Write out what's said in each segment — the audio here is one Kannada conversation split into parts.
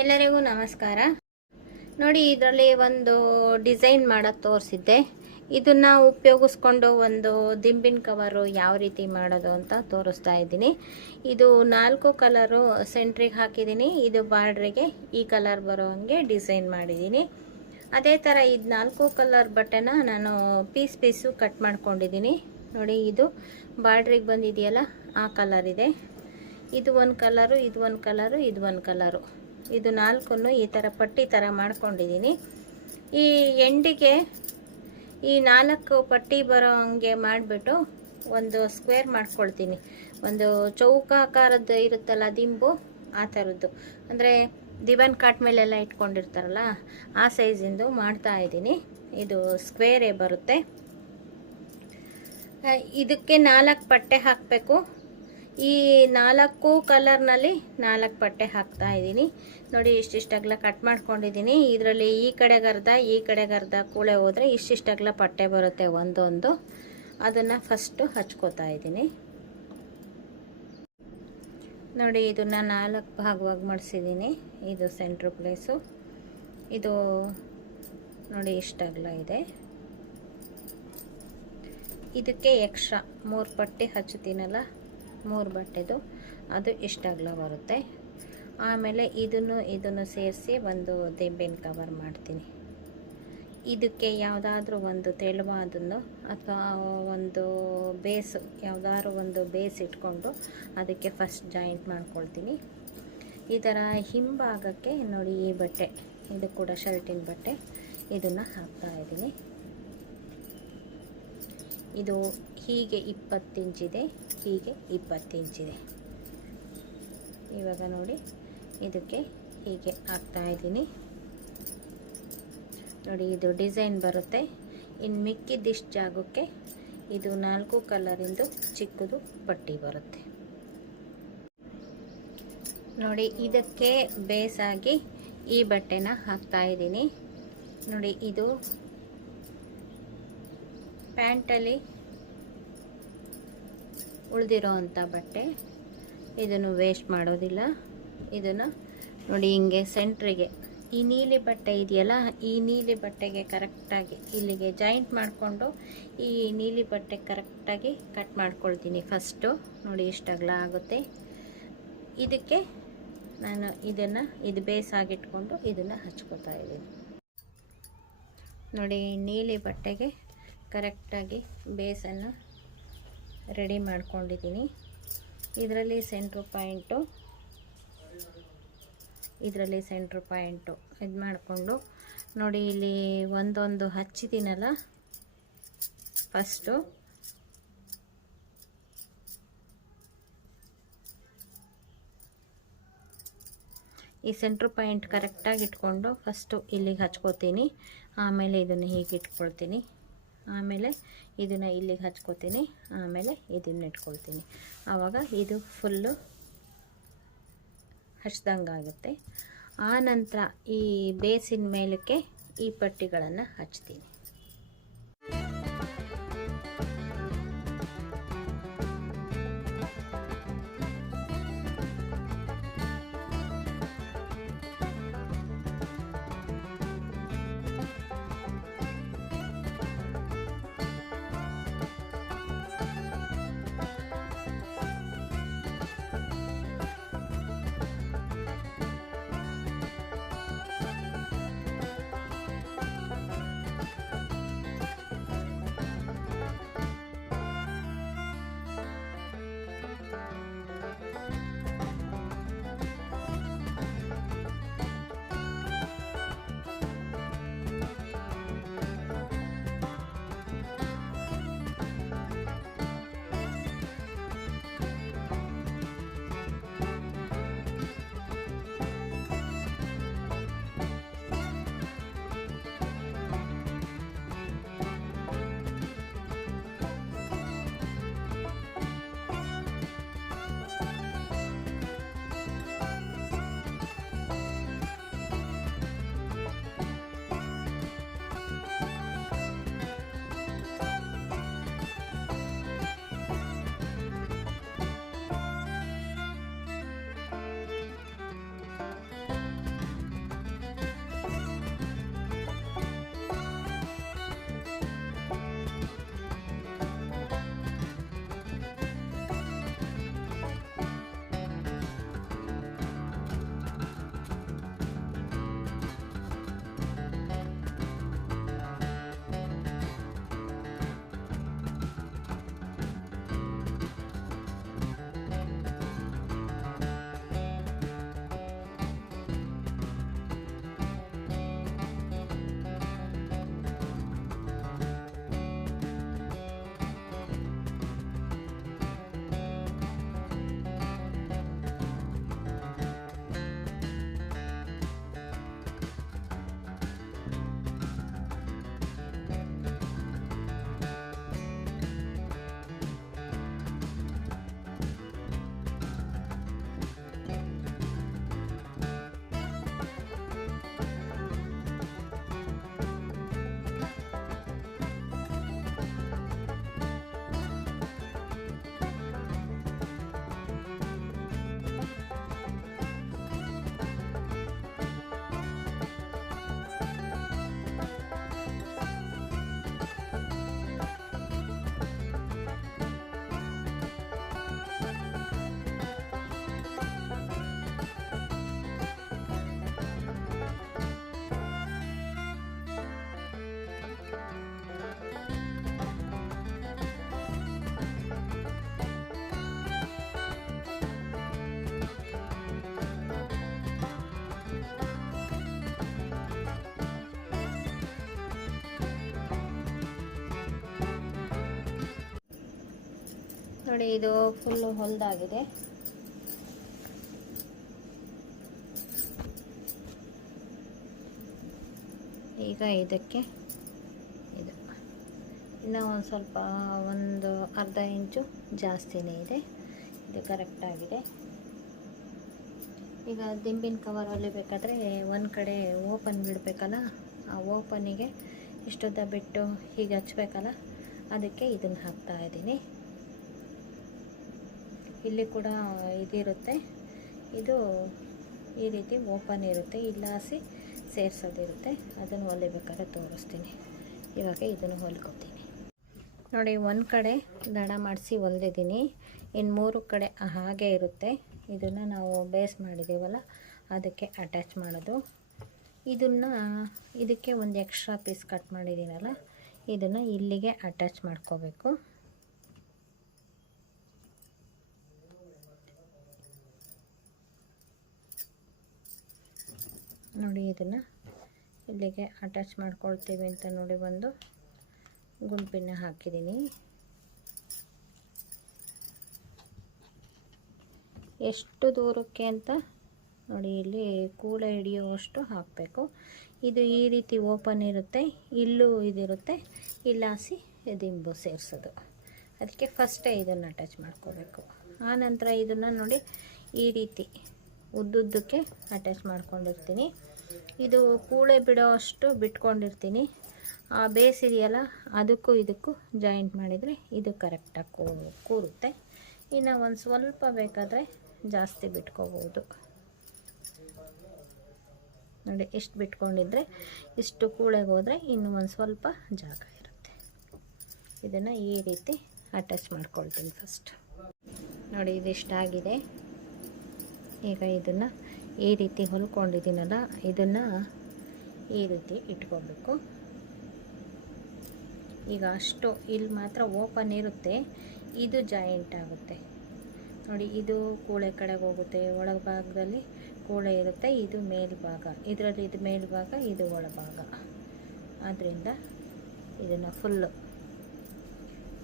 ಎಲ್ಲರಿಗೂ ನಮಸ್ಕಾರ. ನೋಡಿ, ಇದರಲ್ಲಿ ಒಂದು ಡಿಸೈನ್ ಮಾಡೋದು ತೋರಿಸಿದ್ದೆ. ಇದನ್ನು ಉಪಯೋಗಿಸ್ಕೊಂಡು ಒಂದು ದಿಂಬಿನ ಕವರು ಯಾವ ರೀತಿ ಮಾಡೋದು ಅಂತ ತೋರಿಸ್ತಾ ಇದ್ದೀನಿ. ಇದು 4 ಕಲರು ಸೆಂಟ್ರಿಗೆ ಹಾಕಿದ್ದೀನಿ. ಇದು ಬಾರ್ಡ್ರಿಗೆ ಈ ಕಲರ್ ಬರೋ ಹಾಗೆ ಡಿಸೈನ್ ಮಾಡಿದ್ದೀನಿ. ಅದೇ ಥರ ಇದು 4 ಕಲರ್ ಬಟ್ಟೆನ ನಾನು ಪೀಸು ಕಟ್ ಮಾಡ್ಕೊಂಡಿದ್ದೀನಿ. ನೋಡಿ, ಇದು ಬಾರ್ಡ್ರಿಗೆ ಬಂದಿದೆಯಲ್ಲ, ಆ ಕಲರ್ ಇದೆ. ಇದು ಒಂದು ಕಲರು, ಇದು ಒಂದು ಕಲರು, ಇದು ಒಂದು ಕಲರು. ಇದು 4 ಈ ಥರ ಪಟ್ಟಿ ಥರ ಮಾಡ್ಕೊಂಡಿದ್ದೀನಿ. ಈ ಎಂಡಿಗೆ ಈ 4 ಪಟ್ಟಿ ಬರೋ ಹಂಗೆ ಮಾಡಿಬಿಟ್ಟು ಒಂದು ಸ್ಕ್ವೇರ್ ಮಾಡ್ಕೊಳ್ತೀನಿ. ಒಂದು ಚೌಕಾಕಾರದ್ದು ಇರುತ್ತಲ್ಲ ದಿಂಬು, ಆ ಥರದ್ದು, ಅಂದರೆ ದಿವಾನ್ ಕಾಟ್ ಮೇಲೆಲ್ಲ ಇಟ್ಕೊಂಡಿರ್ತಾರಲ್ಲ ಆ ಸೈಜಿಂದು ಮಾಡ್ತಾ ಇದ್ದೀನಿ. ಇದು ಸ್ಕ್ವೇರೇ ಬರುತ್ತೆ. ಇದಕ್ಕೆ 4 ಪಟ್ಟೆ ಹಾಕಬೇಕು. ಈ 4 ಕಲರ್ನಲ್ಲಿ 4 ಪಟ್ಟೆ ಹಾಕ್ತಾ ಇದ್ದೀನಿ. ನೋಡಿ, ಇಷ್ಟಿಷ್ಟಗಲ ಕಟ್ ಮಾಡ್ಕೊಂಡಿದ್ದೀನಿ. ಇದರಲ್ಲಿ ಈ ಕಡೆಗರ್ಧ ಈ ಕಡೆಗರ್ಧ ಕೂಳೆ ಹೋದರೆ ಇಷ್ಟಿಷ್ಟಗಲ ಪಟ್ಟೆ ಬರುತ್ತೆ ಒಂದೊಂದು. ಅದನ್ನು ಫಸ್ಟು ಹಚ್ಕೋತಾ ಇದ್ದೀನಿ. ನೋಡಿ, ಇದನ್ನು 4 ಭಾಗವಾಗಿ ಮಾಡಿಸಿದ್ದೀನಿ. ಇದು ಸೆಂಟ್ರ್ ಪ್ಲೇಸು. ಇದು ನೋಡಿ ಇಷ್ಟಗಲ ಇದೆ. ಇದಕ್ಕೆ ಎಕ್ಸ್ಟ್ರಾ 3 ಪಟ್ಟಿ ಹಚ್ಚುತ್ತೀನಲ್ಲ, 3 ಬಟ್ಟೆದು, ಅದು ಇಷ್ಟಾಗಲ ಬರುತ್ತೆ. ಆಮೇಲೆ ಇದನ್ನು ಸೇರಿಸಿ ಒಂದು ದಿಂಬಿನ ಕವರ್ ಮಾಡ್ತೀನಿ. ಇದಕ್ಕೆ ಯಾವುದಾದ್ರೂ ಒಂದು ತೆಳುವಾದನ್ನು ಅಥವಾ ಒಂದು ಬೇಸು, ಯಾವುದಾದ್ರೂ ಒಂದು ಬೇಸ್ ಇಟ್ಕೊಂಡು ಅದಕ್ಕೆ ಫಸ್ಟ್ ಜಾಯಿಂಟ್ ಮಾಡ್ಕೊಳ್ತೀನಿ. ಈ ಥರ ಹಿಂಭಾಗಕ್ಕೆ ನೋಡಿ, ಈ ಬಟ್ಟೆ, ಇದು ಕೂಡ ಶರ್ಟಿನ ಬಟ್ಟೆ, ಇದನ್ನು ಹಾಕ್ತಾ ಇದ್ದೀನಿ. ಇದು ಹೀಗೆ 20 ಇಂಚಿದೆ, ಹೀಗೆ 20 ಇಂಚಿದೆ. ಇವಾಗ ನೋಡಿ, ಇದಕ್ಕೆ ಹೀಗೆ ಹಾಕ್ತಾ ಇದ್ದೀನಿ. ನೋಡಿ, ಇದು ಡಿಸೈನ್ ಬರುತ್ತೆ. ಇನ್ನು ಮಿಕ್ಕಿದ್ದಿಷ್ಟು ಜಾಗಕ್ಕೆ ಇದು 4 ಕಲರಿಂದು ಚಿಕ್ಕದು ಪಟ್ಟಿ ಬರುತ್ತೆ. ನೋಡಿ, ಇದಕ್ಕೆ ಬೇಸಾಗಿ ಈ ಬಟ್ಟೆನ ಹಾಕ್ತಾ ಇದ್ದೀನಿ. ನೋಡಿ, ಇದು ಪ್ಯಾಂಟಲ್ಲಿ ಉಳಿದಿರೋ ಅಂಥ ಬಟ್ಟೆ. ಇದನ್ನು ವೇಸ್ಟ್ ಮಾಡೋದಿಲ್ಲ. ಇದನ್ನು ನೋಡಿ, ಹಿಂಗೆ ಸೆಂಟ್ರಿಗೆ ಈ ನೀಲಿ ಬಟ್ಟೆ ಇದೆಯಲ್ಲ, ಈ ನೀಲಿ ಬಟ್ಟೆಗೆ ಕರೆಕ್ಟಾಗಿ ಇಲ್ಲಿಗೆ ಜಾಯಿಂಟ್ ಮಾಡಿಕೊಂಡು ಈ ನೀಲಿ ಬಟ್ಟೆ ಕರೆಕ್ಟಾಗಿ ಕಟ್ ಮಾಡ್ಕೊಳ್ತೀನಿ ಫಸ್ಟು. ನೋಡಿ, ಇಷ್ಟು ಅಗಲ ಆಗುತ್ತೆ. ಇದಕ್ಕೆ ನಾನು ಇದು ಬೇಸಾಗಿಟ್ಕೊಂಡು ಇದನ್ನು ಹಚ್ಕೋತಾ ಇದ್ದೀನಿ. ನೋಡಿ, ನೀಲಿ ಬಟ್ಟೆಗೆ ಕರೆಕ್ಟಾಗಿ ಬೇಸನ್ನು ರೆಡಿ ಮಾಡ್ಕೊಂಡಿದ್ದೀನಿ. ಇದರಲ್ಲಿ ಸೆಂಟ್ರ್ ಪಾಯಿಂಟು ಇದು ಮಾಡಿಕೊಂಡು ನೋಡಿ, ಇಲ್ಲಿ ಒಂದೊಂದು ಹಚ್ಚಿದ್ದೀನಲ್ಲ ಫಸ್ಟು. ಈ ಸೆಂಟ್ರ್ ಪಾಯಿಂಟ್ ಕರೆಕ್ಟಾಗಿ ಇಟ್ಕೊಂಡು ಫಸ್ಟು ಇಲ್ಲಿಗೆ ಹಚ್ಕೋತೀನಿ. ಆಮೇಲೆ ಇದನ್ನು ಹೀಗೆ ಇಟ್ಕೊಳ್ತೀನಿ. ಆಮೇಲೆ ಇದನ್ನು ಇಲ್ಲಿಗೆ ಹಚ್ಕೋತೀನಿ. ಆಮೇಲೆ ಇದನ್ನು ಇಟ್ಕೊಳ್ತೀನಿ. ಆವಾಗ ಇದು ಫುಲ್ಲು ಹಚ್ದಂಗೆ ಆಗುತ್ತೆ. ಆನಂತರ ಈ ಬೇಸಿನ ಮೇಲಕ್ಕೆ ಈ ಪಟ್ಟಿಗಳನ್ನು ಹಚ್ತೀನಿ. ನೋಡಿ ಇದು ಫುಲ್ಲು ಹೊಲ್ದಾಗಿದೆ. ಈಗ ಇದಕ್ಕೆ ಇದು ಇನ್ನೂ ಒಂದು ಸ್ವಲ್ಪ ಒಂದು ಅರ್ಧ ಇಂಚು ಜಾಸ್ತಿನೇ ಇದೆ. ಇದು ಕರೆಕ್ಟಾಗಿದೆ. ಈಗ ದಿಂಬಿನ ಕವರ್ ಹೊಲಿಬೇಕಾದ್ರೆ ಒಂದು ಕಡೆ ಓಪನ್ ಬಿಡಬೇಕಲ್ಲ, ಆ ಓಪನಿಗೆ ಇಷ್ಟುದ್ದ ಬಿಟ್ಟು ಹೀಗೆ ಹಚ್ಬೇಕಲ್ಲ, ಅದಕ್ಕೆ ಇದನ್ನು ಹಾಕ್ತಾ ಇದ್ದೀನಿ. ಇಲ್ಲಿ ಕೂಡ ಇದಿರುತ್ತೆ, ಇದು ಈ ರೀತಿ ಓಪನ್ ಇರುತ್ತೆ, ಇಲ್ಲಾಸಿ ಸೇರಿಸೋದಿರುತ್ತೆ. ಅದನ್ನು ಹೊಲಿಬೇಕಾದ್ರೆ ತೋರಿಸ್ತೀನಿ. ಇವಾಗ ಇದನ್ನು ಹೊಲ್ಕೋತೀನಿ. ನೋಡಿ, ಒಂದು ಕಡೆ ದಡ ಮಾಡಿಸಿ ಹೊಲಿದಿದ್ದೀನಿ, ಇನ್ನು 3 ಕಡೆ ಹಾಗೆ ಇರುತ್ತೆ. ಇದನ್ನು ನಾವು ಬೇಸ್ ಮಾಡಿದ್ದೀವಲ್ಲ, ಅದಕ್ಕೆ ಅಟ್ಯಾಚ್ ಮಾಡೋದು. ಇದಕ್ಕೆ ಒಂದು ಎಕ್ಸ್ಟ್ರಾ ಪೀಸ್ ಕಟ್ ಮಾಡಿದ್ದೀನಲ್ಲ, ಇದನ್ನು ಇಲ್ಲಿಗೆ ಅಟ್ಯಾಚ್ ಮಾಡ್ಕೋಬೇಕು. ನೋಡಿ, ಇದನ್ನು ಇಲ್ಲಿಗೆ ಅಟ್ಯಾಚ್ ಮಾಡ್ಕೊಳ್ತೀವಿ ಅಂತ ನೋಡಿ ಒಂದು ಗುಂಪಿನ ಹಾಕಿದ್ದೀನಿ. ಎಷ್ಟು ದೂರಕ್ಕೆ ಅಂತ ನೋಡಿ, ಇಲ್ಲಿ ಕೂಳೆ ಹಿಡಿಯುವಷ್ಟು ಹಾಕಬೇಕು. ಇದು ಈ ರೀತಿ ಓಪನ್ ಇರುತ್ತೆ, ಇಲ್ಲೂ ಇದಿರುತ್ತೆ, ಇಲ್ಲಾಸಿ ದಿಂಬು ಸೇರಿಸೋದು. ಅದಕ್ಕೆ ಫಸ್ಟೇ ಇದನ್ನು ಅಟ್ಯಾಚ್ ಮಾಡ್ಕೋಬೇಕು. ಆನಂತರ ಇದನ್ನು ನೋಡಿ ಈ ರೀತಿ ಉದ್ದುದ್ದಕ್ಕೆ ಅಟ್ಯಾಚ್ ಮಾಡ್ಕೊಂಡಿರ್ತೀನಿ. ಇದು ಕೂಳೆ ಬಿಡೋ ಅಷ್ಟು ಬಿಟ್ಕೊಂಡಿರ್ತೀನಿ. ಆ ಬೇಸ್ ಇದೆಯಲ್ಲ, ಅದಕ್ಕೂ ಇದಕ್ಕೂ ಜಾಯಿಂಟ್ ಮಾಡಿದರೆ ಇದು ಕರೆಕ್ಟಾಗಿ ಕೂರುತ್ತೆ. ಇನ್ನು ಒಂದು ಸ್ವಲ್ಪ ಬೇಕಾದರೆ ಜಾಸ್ತಿ ಬಿಟ್ಕೋಬೋದು. ನೋಡಿ, ಎಷ್ಟು ಬಿಟ್ಕೊಂಡಿದ್ರೆ ಇಷ್ಟು ಕೂಳೆಗೆ ಹೋದರೆ ಇನ್ನೂ ಒಂದು ಸ್ವಲ್ಪ ಜಾಗ ಇರುತ್ತೆ. ಇದನ್ನು ಈ ರೀತಿ ಅಟ್ಯಾಚ್ ಮಾಡ್ಕೊಳ್ತೀನಿ ಫಸ್ಟ್. ನೋಡಿ, ಇದಿಷ್ಟಾಗಿದೆ. ಈಗ ಇದನ್ನು ಈ ರೀತಿ ಹೊಲ್ಕೊಂಡಿದ್ದೀನಲ್ಲ, ಇದನ್ನು ಈ ರೀತಿ ಇಟ್ಕೋಬೇಕು. ಈಗ ಅಷ್ಟು ಇಲ್ಲಿ ಮಾತ್ರ ಓಪನ್ ಇರುತ್ತೆ, ಇದು ಜಾಯಿಂಟ್ ಆಗುತ್ತೆ. ನೋಡಿ, ಇದು ಕೂಳೆ ಕಡೆಗೆ ಹೋಗುತ್ತೆ, ಒಳಭಾಗದಲ್ಲಿ ಕೂಳೆ ಇರುತ್ತೆ, ಇದು ಮೇಲ್ಭಾಗ, ಇದರಲ್ಲಿ ಇದು ಮೇಲ್ಭಾಗ, ಇದು ಒಳಭಾಗ. ಆದ್ದರಿಂದ ಇದನ್ನು ಫುಲ್ಲು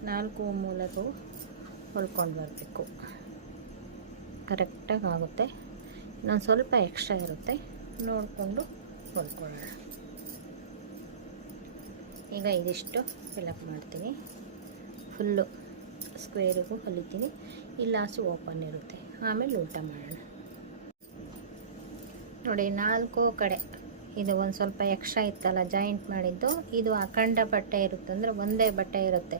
4 ಮೂಲೆಗೂ ಹೊಲ್ಕೊಂಡು ಬರಬೇಕು. ಕರೆಕ್ಟಾಗಿ ಆಗುತ್ತೆ. ಇನ್ನೊಂದು ಸ್ವಲ್ಪ ಎಕ್ಸ್ಟ್ರಾ ಇರುತ್ತೆ, ನೋಡಿಕೊಂಡು ಹೊಲ್ಕೊಳ್ಳೋಣ. ಈಗ ಇದಿಷ್ಟು ಫಿಲಪ್ ಮಾಡ್ತೀನಿ. ಫುಲ್ಲು ಸ್ಕ್ವೇರಿಗೂ ಹೊಲಿತೀನಿ, ಇಲ್ಲಾಸು ಓಪನ್ ಇರುತ್ತೆ. ಆಮೇಲೆ ಉಲ್ಟಾ ಮಾಡೋಣ. ನೋಡಿ, 4 ಕಡೆ ಇದು ಒಂದು ಸ್ವಲ್ಪ ಎಕ್ಸ್ಟ್ರಾ ಇತ್ತಲ್ಲ ಜಾಯಿಂಟ್ ಮಾಡಿದ್ದು, ಇದು ಅಖಂಡ ಬಟ್ಟೆ ಇರುತ್ತೆ, ಅಂದರೆ ಒಂದೇ ಬಟ್ಟೆ ಇರುತ್ತೆ,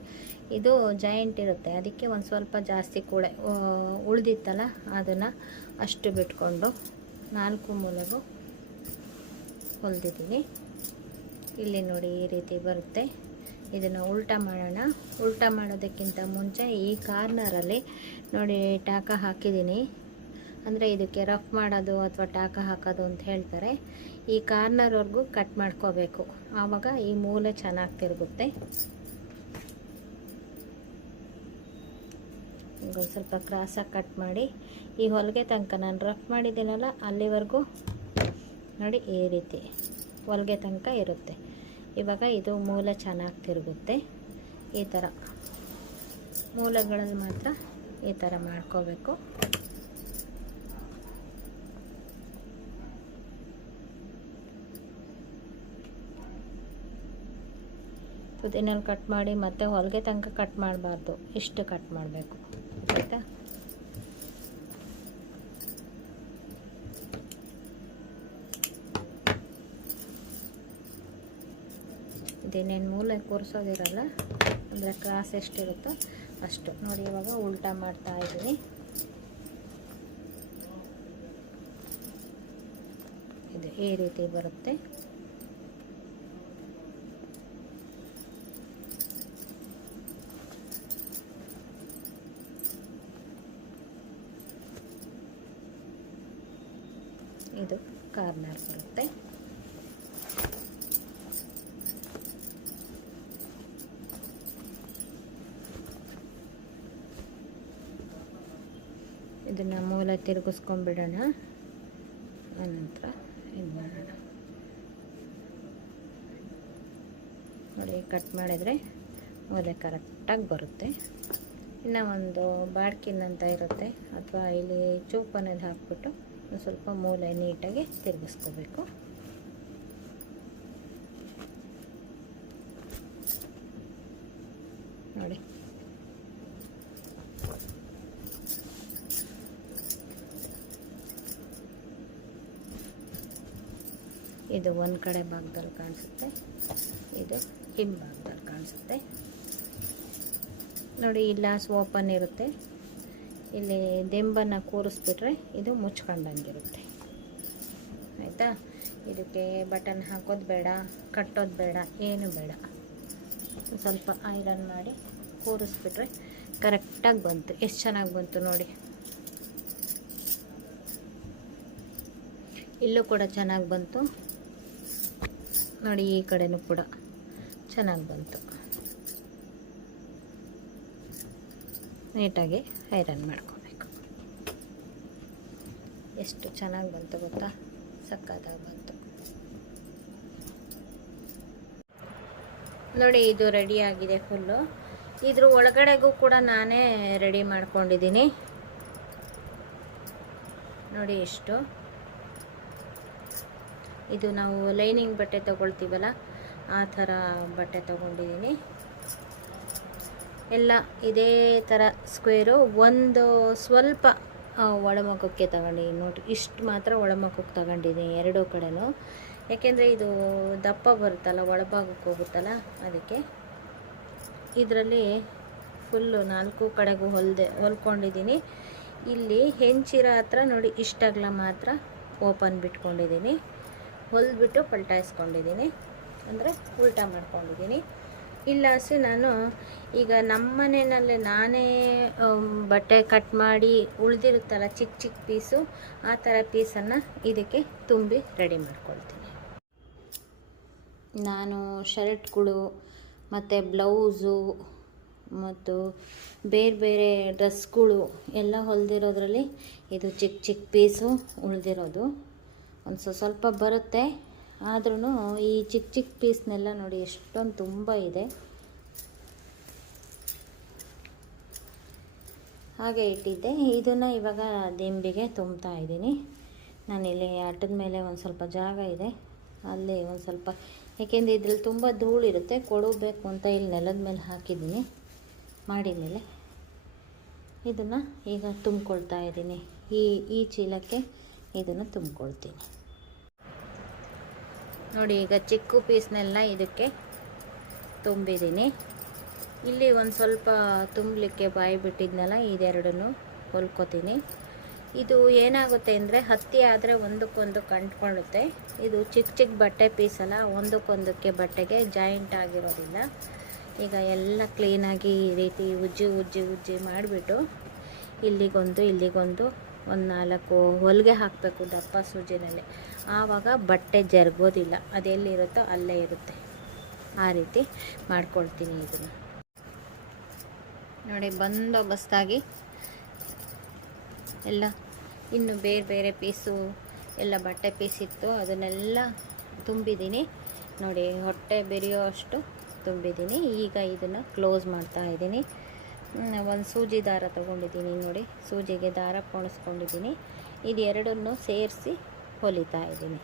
ಇದು ಜಾಯಿಂಟ್ ಇರುತ್ತೆ. ಅದಕ್ಕೆ ಒಂದು ಸ್ವಲ್ಪ ಜಾಸ್ತಿ ಕೂಳೆ ಉಳಿದಿತ್ತಲ್ಲ, ಅದನ್ನು ಅಷ್ಟು ಬಿಟ್ಕೊಂಡು 4 ಮೂಲೆಗೂ ಹೊಲಿದಿದ್ದೀನಿ. ಇಲ್ಲಿ ನೋಡಿ ಈ ರೀತಿ ಬರುತ್ತೆ. ಇದನ್ನು ಉಲ್ಟಾ ಮಾಡೋಣ. ಉಲ್ಟಾ ಮಾಡೋದಕ್ಕಿಂತ ಮುಂಚೆ ಈ ಕಾರ್ನರಲ್ಲಿ ನೋಡಿ ಟಾಕ ಹಾಕಿದ್ದೀನಿ. ಅಂದರೆ ಇದಕ್ಕೆ ರಫ್ ಮಾಡೋದು ಅಥವಾ ಟಾಕ ಹಾಕೋದು ಅಂತ ಹೇಳ್ತಾರೆ. ಈ ಕಾರ್ನರ್ವರೆಗೂ ಕಟ್ ಮಾಡ್ಕೋಬೇಕು, ಆವಾಗ ಈ ಮೂಲೆ ಚೆನ್ನಾಗಿ ತಿರುಗುತ್ತೆ. ಈಗ ಒಂದು ಸ್ವಲ್ಪ ಕ್ರಾಸಾಗಿ ಕಟ್ ಮಾಡಿ ಈ ಹೊಲಿಗೆ ತನಕ ನಾನು ರಫ್ ಮಾಡಿದ್ದೀನಲ್ಲ, ಅಲ್ಲಿವರೆಗೂ ನೋಡಿ ಈ ರೀತಿ ಹೊಲಿಗೆ ತನಕ ಇರುತ್ತೆ. ಇವಾಗ ಇದು ಮೂಲೆ ಚೆನ್ನಾಗಿ ತಿರುಗುತ್ತೆ. ಈ ಥರ ಮೂಲೆಗಳಲ್ಲಿ ಮಾತ್ರ ಈ ಥರ ಮಾಡ್ಕೋಬೇಕು. ತುದಿನಲ್ಲಿ ಕಟ್ ಮಾಡಿ ಮತ್ತೆ ಹೊಲಿಗೆ ತನಕ ಕಟ್ ಮಾಡಬಾರ್ದು, ಇಷ್ಟು ಕಟ್ ಮಾಡಬೇಕು, ಆಯಿತಾ? ಇದೇನೇನು ಮೂಲೆ ಕೂರಿಸೋದಿರಲ್ಲ, ಅಂದರೆ ಕ್ರಾಸ್ ಎಷ್ಟಿರುತ್ತೋ ಅಷ್ಟು. ನೋಡಿ, ಇವಾಗ ಉಲ್ಟಾ ಮಾಡ್ತಾ ಇದ್ದೀನಿ. ಇದು ಈ ರೀತಿ ಬರುತ್ತೆ. ಇದು ಕಾರ್ನರ್ ಬರುತ್ತೆ. ಇದನ್ನು ಮೂಲೆ ತಿರುಗಿಸ್ಕೊಂಡ್ಬಿಡೋಣ, ಆನಂತರ ಇದು ಮಾಡೋಣ. ನೋಡಿ, ಕಟ್ ಮಾಡಿದರೆ ಮೂಲೆ ಕರೆಕ್ಟಾಗಿ ಬರುತ್ತೆ. ಇನ್ನು ಒಂದು ಬಾಡ್ಕಿನ್ ಅಂತ ಇರುತ್ತೆ, ಅಥವಾ ಇಲ್ಲಿ ಚೂಪನಲ್ಲಿ ಹಾಕ್ಬಿಟ್ಟು ಒಂದು ಸ್ವಲ್ಪ ಮೂಲೆ ನೀಟಾಗಿ ತಿರುಗಿಸ್ಕೋಬೇಕು. ನೋಡಿ, ಇದು ಒಂದು ಕಡೆ ಭಾಗದಲ್ಲಿ ಕಾಣಿಸುತ್ತೆ, ಇದು ಹಿಂಭಾಗದಲ್ಲಿ ಕಾಣಿಸುತ್ತೆ. ನೋಡಿ, ಇಲ್ಲ ಓಪನ್ ಇರುತ್ತೆ, ಇಲ್ಲಿ ದಿಂಬನ್ನು ಕೂರಿಸ್ಬಿಟ್ರೆ ಇದು ಮುಚ್ಕೊಂಡಂಗಿರುತ್ತೆ. ಆಯಿತಾ? ಇದಕ್ಕೆ ಬಟನ್ ಹಾಕೋದು ಬೇಡ, ಕಟ್ಟೋದು ಬೇಡ, ಏನು ಬೇಡ. ಸ್ವಲ್ಪ ಐರನ್ ಮಾಡಿ ಕೂರಿಸ್ಬಿಟ್ರೆ ಕರೆಕ್ಟಾಗಿ ಬಂತು. ಎಷ್ಟು ಚೆನ್ನಾಗಿ ಬಂತು ನೋಡಿ. ಇಲ್ಲೂ ಕೂಡ ಚೆನ್ನಾಗಿ ಬಂತು ನೋಡಿ, ಈ ಕಡೆನೂ ಕೂಡ ಚೆನ್ನಾಗಿ ಬಂತು. ನೀಟಾಗಿ ಐರನ್ ಮಾಡ್ಕೋಬೇಕು. ಎಷ್ಟು ಚೆನ್ನಾಗಿ ಬಂತು ಗೊತ್ತಾ, ಸಕ್ಕತ್ತಾಗಿ ಬಂತು ನೋಡಿ. ಇದು ರೆಡಿ ಆಗಿದೆ ಫುಲ್ಲು. ಇದ್ರ ಒಳಗಡೆಗೂ ಕೂಡ ನಾನೇ ರೆಡಿ ಮಾಡ್ಕೊಂಡಿದ್ದೀನಿ ನೋಡಿ. ಎಷ್ಟು ಇದು ನಾವು ಲೈನಿಂಗ್ ಬಟ್ಟೆ ತಗೊಳ್ತೀವಲ್ಲ, ಆ ಥರ ಬಟ್ಟೆ ತಗೊಂಡಿದ್ದೀನಿ. ಎಲ್ಲ ಇದೇ ಥರ ಸ್ಕ್ವೇರು. ಒಂದು ಸ್ವಲ್ಪ ಒಳಮುಖಕ್ಕೆ ತಗೊಂಡಿದ್ದೀನಿ ನೋಡಿ, ಇಷ್ಟು ಮಾತ್ರ ಒಳಮುಖಕ್ಕೆ ತಗೊಂಡಿದ್ದೀನಿ ಎರಡೂ ಕಡೆನೂ. ಯಾಕೆಂದರೆ ಇದು ದಪ್ಪ ಬರುತ್ತಲ್ಲ, ಒಳಭಾಗಕ್ಕೆ ಹೋಗುತ್ತಲ್ಲ, ಅದಕ್ಕೆ. ಇದರಲ್ಲಿ ಫುಲ್ಲು 4 ಕಡೆಗೂ ಹೊಲ್ಕೊಂಡಿದ್ದೀನಿ. ಇಲ್ಲಿ ಹೆಂಚಿರ ಹತ್ರ ನೋಡಿ, ಇಷ್ಟಾಗಲ ಮಾತ್ರ ಓಪನ್ ಬಿಟ್ಕೊಂಡಿದ್ದೀನಿ. ಹೊಲ್ಬಿಟ್ಟು ಪಲ್ಟಾಯಿಸ್ಕೊಂಡಿದ್ದೀನಿ, ಅಂದರೆ ಉಲ್ಟಾ ಮಾಡ್ಕೊಂಡಿದ್ದೀನಿ. ಇಲ್ಲಾಸಿ ನಾನು ಈಗ ನಮ್ಮ ಮನೆಯಲ್ಲೇ ನಾನೇ ಬಟ್ಟೆ ಕಟ್ ಮಾಡಿ ಉಳಿದಿರುತ್ತಲ್ಲ ಚಿಕ್ಕ ಚಿಕ್ಕ ಪೀಸು, ಆ ಥರ ಪೀಸನ್ನು ಇದಕ್ಕೆ ತುಂಬಿ ರೆಡಿ ಮಾಡ್ಕೊಳ್ತೀನಿ. ನಾನು ಶರ್ಟ್ಗಳು ಮತ್ತು ಬ್ಲೌಸು ಮತ್ತು ಬೇರೆ ಬೇರೆ ಡ್ರೆಸ್ಗಳು ಎಲ್ಲ ಹೊಲಿದಿರೋದ್ರಲ್ಲಿ ಇದು ಚಿಕ್ಕ ಚಿಕ್ಕ ಪೀಸು ಉಳಿದಿರೋದು. ಒಂದು ಸ್ವಲ್ಪ ಬರುತ್ತೆ, ಆದ್ರೂ ಈ ಚಿಕ್ಕ ಚಿಕ್ಕ ಪೀಸ್ನೆಲ್ಲ ನೋಡಿ ಎಷ್ಟೊಂದು ತುಂಬ ಇದೆ. ಹಾಗೆ ಇಟ್ಟಿದ್ದೆ. ಇದನ್ನು ಇವಾಗ ದಿಂಬಿಗೆ ತುಂಬ್ತಾ ಇದ್ದೀನಿ. ನಾನಿಲ್ಲಿ ಅಟ್ಟದ ಮೇಲೆ ಒಂದು ಸ್ವಲ್ಪ ಜಾಗ ಇದೆ, ಅಲ್ಲಿ ಒಂದು ಸ್ವಲ್ಪ, ಏಕೆಂದರೆ ಇದ್ರಲ್ಲಿ ತುಂಬ ಧೂಳಿರುತ್ತೆ, ಕೊಡಬೇಕು ಅಂತ ಇಲ್ಲಿ ನೆಲದ ಮೇಲೆ ಹಾಕಿದ್ದೀನಿ ಮಾಡಿ ಮೇಲೆ. ಇದನ್ನು ಈಗ ತುಂಬ್ಕೊಳ್ತಾ ಇದ್ದೀನಿ. ಈ ಚೀಲಕ್ಕೆ ಇದನ್ನು ತುಂಬ್ಕೊಳ್ತೀನಿ ನೋಡಿ. ಈಗ ಚಿಕ್ಕ ಪೀಸ್ನೆಲ್ಲ ಇದಕ್ಕೆ ತುಂಬಿದ್ದೀನಿ. ಇಲ್ಲಿ ಒಂದು ಸ್ವಲ್ಪ ತುಂಬಲಿಕ್ಕೆ ಬಾಯಿ ಬಿಟ್ಟಿದ್ನಲ್ಲ, ಇದೆರಡನ್ನು ಹೊಲ್ಕೋತೀನಿ. ಇದು ಏನಾಗುತ್ತೆ ಅಂದರೆ ಹತ್ತಿ ಆದರೆ ಒಂದಕ್ಕೊಂದು ಕಂಡ್ಕೊಳ್ಳುತ್ತೆ. ಇದು ಚಿಕ್ಕ ಚಿಕ್ಕ ಬಟ್ಟೆ ಪೀಸಲ್ಲ, ಒಂದಕ್ಕೊಂದಕ್ಕೆ ಬಟ್ಟೆಗೆ ಜಾಯಿಂಟ್ ಆಗಿರೋದಿಲ್ಲ. ಈಗ ಎಲ್ಲ ಕ್ಲೀನಾಗಿ ಈ ರೀತಿ ಉಜ್ಜಿ ಮಾಡಿಬಿಟ್ಟು ಇಲ್ಲಿಗೊಂದು ಒಂದು 4 ಹೊಲಿಗೆ ಹಾಕಬೇಕು ದಪ್ಪ ಸೂಜಿನಲ್ಲಿ. ಆವಾಗ ಬಟ್ಟೆ ಜರುಗೋದಿಲ್ಲ, ಅದೆಲ್ಲಿರುತ್ತೋ ಅಲ್ಲೇ ಇರುತ್ತೆ. ಆ ರೀತಿ ಮಾಡ್ಕೊಳ್ತೀನಿ ಇದನ್ನು ನೋಡಿ. ಬಂದೋಬಸ್ತಾಗಿ ಎಲ್ಲ ಇನ್ನು ಬೇರೆ ಬೇರೆ ಪೀಸು ಎಲ್ಲ ಬಟ್ಟೆ ಪೀಸ್ ಇತ್ತು, ಅದನ್ನೆಲ್ಲ ತುಂಬಿದ್ದೀನಿ ನೋಡಿ. ಹೊಟ್ಟೆ ಬೆರೆಯೋ ಅಷ್ಟು ತುಂಬಿದ್ದೀನಿ. ಈಗ ಇದನ್ನು ಕ್ಲೋಸ್ ಮಾಡ್ತಾ ಇದ್ದೀನಿ. ಒಂದು ಸೂಜಿ ದಾರ ತೊಗೊಂಡಿದ್ದೀನಿ ನೋಡಿ, ಸೂಜಿಗೆ ದಾರ ಪೋಣಿಸ್ಕೊಂಡಿದ್ದೀನಿ. ಇದು ಎರಡನ್ನು ಸೇರಿಸಿ ಹೊಲಿತಾ ಇದ್ದೀನಿ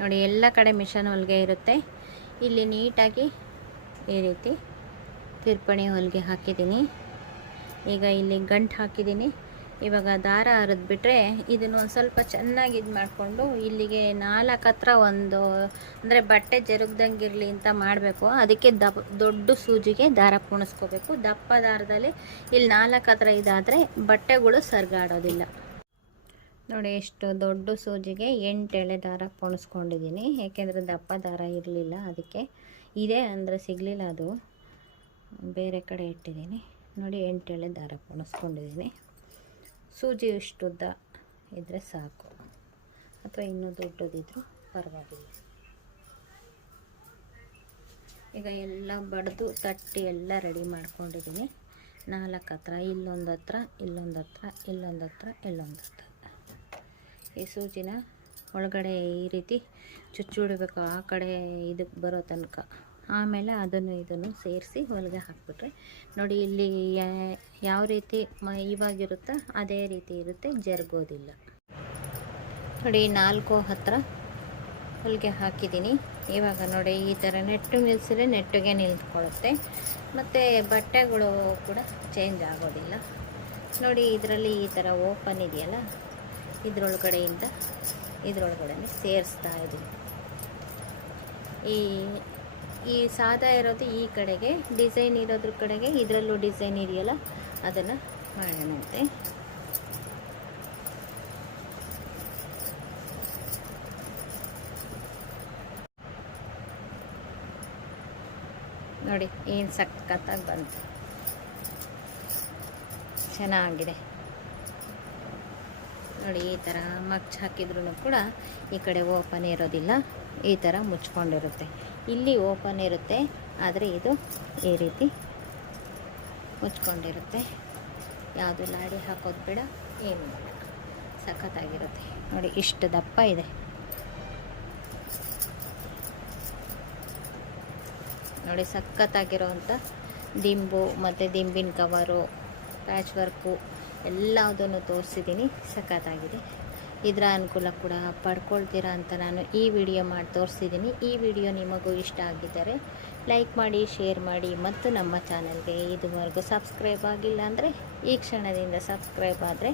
ನೋಡಿ. ಎಲ್ಲ ಕಡೆ ಮಿಷನ್ ಹೊಲಿಗೆ ಇರುತ್ತೆ. ಇಲ್ಲಿ ನೀಟಾಗಿ ಈ ರೀತಿ ತಿರ್ಪಣಿ ಹೊಲಿಗೆ ಹಾಕಿದ್ದೀನಿ. ಈಗ ಇಲ್ಲಿ ಗಂಟು ಹಾಕಿದ್ದೀನಿ. ಇವಾಗ ದಾರ ಹರಿದ್ಬಿಟ್ರೆ ಇದನ್ನು ಒಂದು ಸ್ವಲ್ಪ ಚೆನ್ನಾಗಿ ಇದು ಮಾಡಿಕೊಂಡು ಇಲ್ಲಿಗೆ 4 ಹತ್ರ ಒಂದು, ಅಂದರೆ ಬಟ್ಟೆ ಜರುಗ್ದಂಗೆ ಇರಲಿ ಅಂತ ಮಾಡಬೇಕು. ಅದಕ್ಕೆ ದೊಡ್ಡ ಸೂಜಿಗೆ ದಾರ ಪೋಣಿಸ್ಕೋಬೇಕು. ದಪ್ಪ ದಾರದಲ್ಲಿ ಇಲ್ಲಿ 4 ಹತ್ರ ಇದಾದರೆ ಬಟ್ಟೆಗಳು ಸರ್ಗಾಡೋದಿಲ್ಲ ನೋಡಿ. ಎಷ್ಟು ದೊಡ್ಡ ಸೂಜಿಗೆ 8 ಎಳೆ ದಾರ ಪೋಣಿಸ್ಕೊಂಡಿದ್ದೀನಿ. ಏಕೆಂದರೆ ದಪ್ಪ ದಾರ ಇರಲಿಲ್ಲ, ಅದಕ್ಕೆ. ಇದೆ ಅಂದರೆ ಸಿಗಲಿಲ್ಲ, ಅದು ಬೇರೆ ಕಡೆ ಇಟ್ಟಿದ್ದೀನಿ ನೋಡಿ. 8 ಎಳೆ ದಾರ ಪೋಣಿಸ್ಕೊಂಡಿದ್ದೀನಿ. ಸೂಜಿ ಇಷ್ಟುದ್ದ ಇದ್ದರೆ ಸಾಕು, ಅಥವಾ ಇನ್ನೂ ದೊಡ್ಡದಿದ್ರೂ ಪರವಾಗಿಲ್ಲ. ಈಗ ಎಲ್ಲ ಬಡಿದು ತಟ್ಟಿ ಎಲ್ಲ ರೆಡಿ ಮಾಡ್ಕೊಂಡಿದ್ದೀನಿ. 4 ಹತ್ರ, ಇಲ್ಲೊಂದು ಹತ್ರ, ಇಲ್ಲೊಂದು ಹತ್ರ, ಇಲ್ಲೊಂದು ಹತ್ರ, ಇಲ್ಲೊಂದು ಹತ್ರ. ಈ ಸೂಜಿನ ಒಳಗಡೆ ಈ ರೀತಿ ಚುಚ್ಚಿಡಬೇಕು, ಆ ಕಡೆ ಇದಕ್ಕೆ ಬರೋ ತನಕ. ಆಮೇಲೆ ಅದನ್ನು ಇದನ್ನು ಸೇರಿಸಿ ಹೊಲಿಗೆ ಹಾಕಿಬಿಟ್ರೆ ನೋಡಿ ಇಲ್ಲಿ ಯಾವ ರೀತಿ ಇವಾಗಿರುತ್ತೋ ಅದೇ ರೀತಿ ಇರುತ್ತೆ, ಜರುಗೋದಿಲ್ಲ. ನೋಡಿ 4 ಹತ್ತಿರ ಹೊಲಿಗೆ ಹಾಕಿದ್ದೀನಿ. ಇವಾಗ ನೋಡಿ ಈ ಥರ ನೆಟ್ಟು ನಿಲ್ಲಿಸಿದ್ರೆ ನೆಟ್ಟಿಗೆ ನಿಂತ್ಕೊಳ್ಳುತ್ತೆ, ಮತ್ತು ಬಟ್ಟೆಗಳು ಕೂಡ ಚೇಂಜ್ ಆಗೋದಿಲ್ಲ. ನೋಡಿ ಇದರಲ್ಲಿ ಈ ಥರ ಓಪನ್ ಇದೆಯಲ್ಲ, ಇದರೊಳಗಡೆಯಿಂದ ಇದರೊಳಗಡೆ ಸೇರಿಸ್ತಾ ಇದ್ದೀನಿ. ಈ ಸಾದಾ ಇರೋದು ಈ ಕಡೆಗೆ, ಡಿಸೈನ್ ಇರೋದ್ರ ಕಡೆಗೆ ಇದರಲ್ಲೂ ಡಿಸೈನ್ ಇದೆಯಲ್ಲ ಅದನ್ನು ಮಾಡೋಣಂತೆ. ನೋಡಿ ಏನು ಸಖತ್ತಾಗಿ ಬಂತು, ಚೆನ್ನಾಗಿದೆ. ನೋಡಿ ಈ ಥರ ಮಗ್ಚ್ ಹಾಕಿದ್ರೂ ಕೂಡ ಈ ಕಡೆ ಓಪನ್ ಇರೋದಿಲ್ಲ, ಈ ಥರ ಮುಚ್ಕೊಂಡಿರುತ್ತೆ. ಇಲ್ಲಿ ಓಪನ್ ಇರುತ್ತೆ, ಆದರೆ ಇದು ಈ ರೀತಿ ಮುಚ್ಕೊಂಡಿರುತ್ತೆ. ಯಾವುದು ಲಾಡಿ ಹಾಕೋದು ಬೇಡ, ಏನು ಬೇಡ, ಸಖತ್ತಾಗಿರುತ್ತೆ. ನೋಡಿ ಇಷ್ಟು ದಪ್ಪ ಇದೆ. ನೋಡಿ ಸಖತ್ತಾಗಿರೋವಂಥ ದಿಂಬು ಮತ್ತು ದಿಂಬಿನ ಕವರು, ಪ್ಯಾಚ್ ವರ್ಕು ಎಲ್ಲದನ್ನು ತೋರಿಸಿದ್ದೀನಿ. ಸಖತ್ತಾಗಿದೆ. ಇದರ ಅನುಕೂಲ ಕೂಡ ಪಡ್ಕೊಳ್ತೀರಾ ಅಂತ ನಾನು ಈ ವಿಡಿಯೋ ಮಾಡಿ ತೋರಿಸಿದ್ದೀನಿ. ಈ ವಿಡಿಯೋ ನಿಮಗೂ ಇಷ್ಟ ಆಗಿದ್ದರೆ ಲೈಕ್ ಮಾಡಿ, ಶೇರ್ ಮಾಡಿ, ಮತ್ತು ನಮ್ಮ ಚಾನಲ್ಗೆ ಇದುವರೆಗೂ ಸಬ್ಸ್ಕ್ರೈಬ್ ಆಗಿಲ್ಲ ಅಂದರೆ ಈ ಕ್ಷಣದಿಂದ ಸಬ್ಸ್ಕ್ರೈಬ್ ಆದರೆ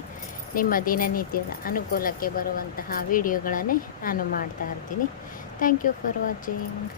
ನಿಮ್ಮ ದಿನನಿತ್ಯದ ಅನುಕೂಲಕ್ಕೆ ಬರುವಂತಹ ವಿಡಿಯೋಗಳನ್ನೇ ನಾನು ಮಾಡ್ತಾ ಇರ್ತೀನಿ. Thank you for watching.